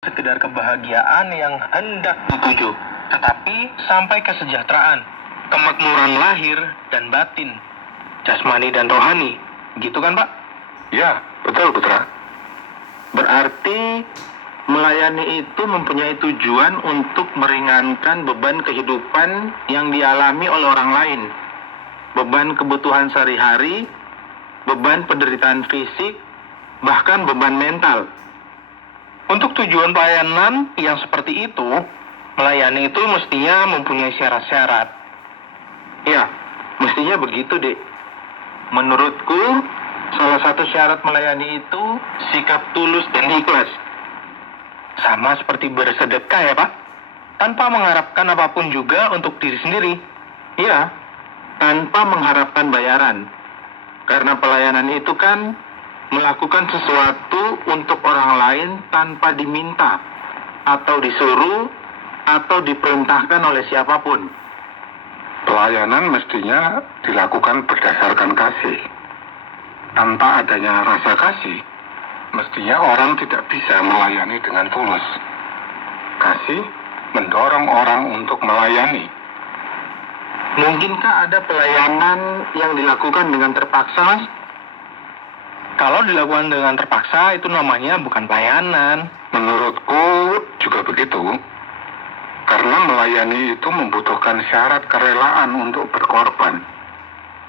sekedar kebahagiaan yang hendak dituju, tetapi sampai kesejahteraan, kemakmuran lahir dan batin, jasmani dan rohani. Gitu kan, Pak? Ya, betul, Putra. Berarti melayani itu mempunyai tujuan untuk meringankan beban kehidupan yang dialami oleh orang lain. Beban kebutuhan sehari-hari, beban penderitaan fisik, bahkan beban mental. Untuk tujuan pelayanan yang seperti itu, melayani itu mestinya mempunyai syarat-syarat. Ya, mestinya begitu, Dek. Menurutku, salah satu syarat melayani itu sikap tulus dan ikhlas. Sama seperti bersedekah ya, Pak? Tanpa mengharapkan apapun juga untuk diri sendiri. Ya, tanpa mengharapkan bayaran. Karena pelayanan itu kan melakukan sesuatu untuk orang lain tanpa diminta, atau disuruh, atau diperintahkan oleh siapapun. Pelayanan mestinya dilakukan berdasarkan kasih. Tanpa adanya rasa kasih, mestinya orang tidak bisa melayani dengan tulus. Kasih mendorong orang untuk melayani. Mungkinkah ada pelayanan yang dilakukan dengan terpaksa, Mas? Kalau dilakukan dengan terpaksa, itu namanya bukan pelayanan. Menurutku juga begitu. Karena melayani itu membutuhkan syarat kerelaan untuk berkorban.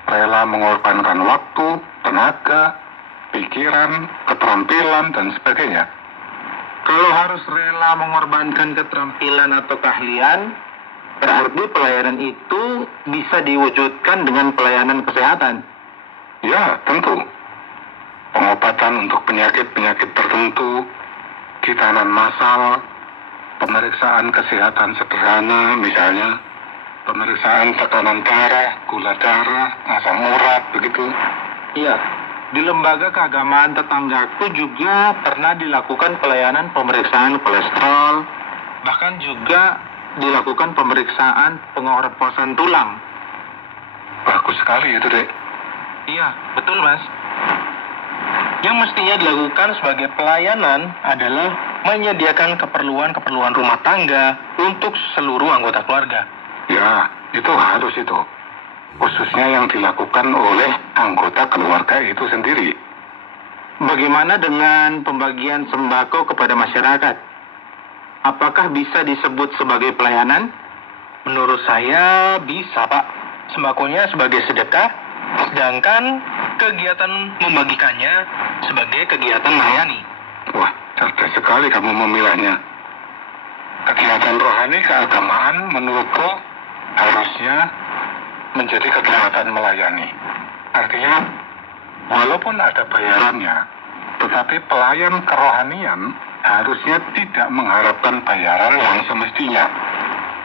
Rela mengorbankan waktu, tenaga, pikiran, keterampilan, dan sebagainya. Kalau harus rela mengorbankan keterampilan atau keahlian, berarti pelayanan itu bisa diwujudkan dengan pelayanan kesehatan. Ya, tentu. Pengobatan untuk penyakit-penyakit tertentu, kitanan massal, pemeriksaan kesehatan sederhana, misalnya pemeriksaan tekanan darah, gula darah, asam urat, begitu. Iya, di lembaga keagamaan tetanggaku juga pernah dilakukan pelayanan pemeriksaan kolesterol, bahkan juga dilakukan pemeriksaan pengorposan tulang. Bagus sekali itu, Dek. Iya, betul, Mas. Yang mestinya dilakukan sebagai pelayanan adalah menyediakan keperluan-keperluan rumah tangga untuk seluruh anggota keluarga. Ya, itu harus itu. Khususnya yang dilakukan oleh anggota keluarga itu sendiri. Bagaimana dengan pembagian sembako kepada masyarakat? Apakah bisa disebut sebagai pelayanan? Menurut saya bisa, Pak. Sembakonya sebagai sedekah, sedangkan kegiatan membagikannya sebagai kegiatan melayani. Wah, cerdas sekali kamu memilahnya. Kegiatan rohani keagamaan menurutku harusnya menjadi kegiatan melayani. Artinya, walaupun ada bayarannya, tetapi pelayan kerohanian harusnya tidak mengharapkan bayaran yang semestinya,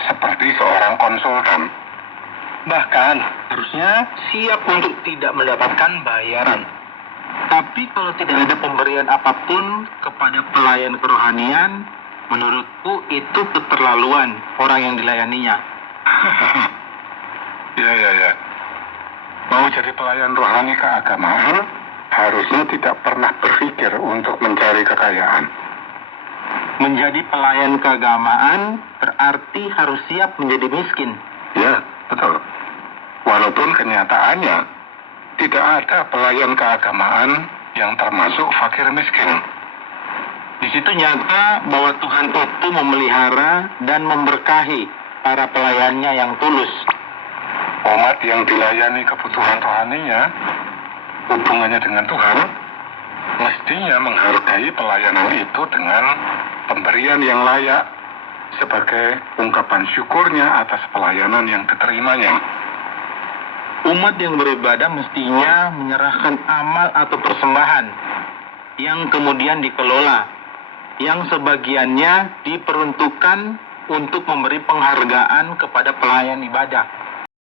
seperti seorang konsultan. Bahkan, harusnya siap untuk tidak mendapatkan bayaran. Tapi kalau tidak ada pemberian apapun kepada pelayan kerohanian, menurutku itu keterlaluan orang yang dilayaninya. Ya. Mau jadi pelayan rohani keagamaan, harusnya tidak pernah berpikir untuk mencari kekayaan. Menjadi pelayan keagamaan berarti harus siap menjadi miskin. Ya, betul. Walaupun kenyataannya tidak ada pelayan keagamaan yang termasuk fakir miskin. Di situ nyata bahwa Tuhan itu memelihara dan memberkahi para pelayannya yang tulus. Umat yang dilayani kebutuhan rohaninya, hubungannya dengan Tuhan, mestinya menghargai pelayanan itu dengan pemberian yang layak sebagai ungkapan syukurnya atas pelayanan yang diterimanya. Umat yang beribadah mestinya menyerahkan amal atau persembahan yang kemudian dikelola, yang sebagiannya diperuntukkan untuk memberi penghargaan kepada pelayan ibadah.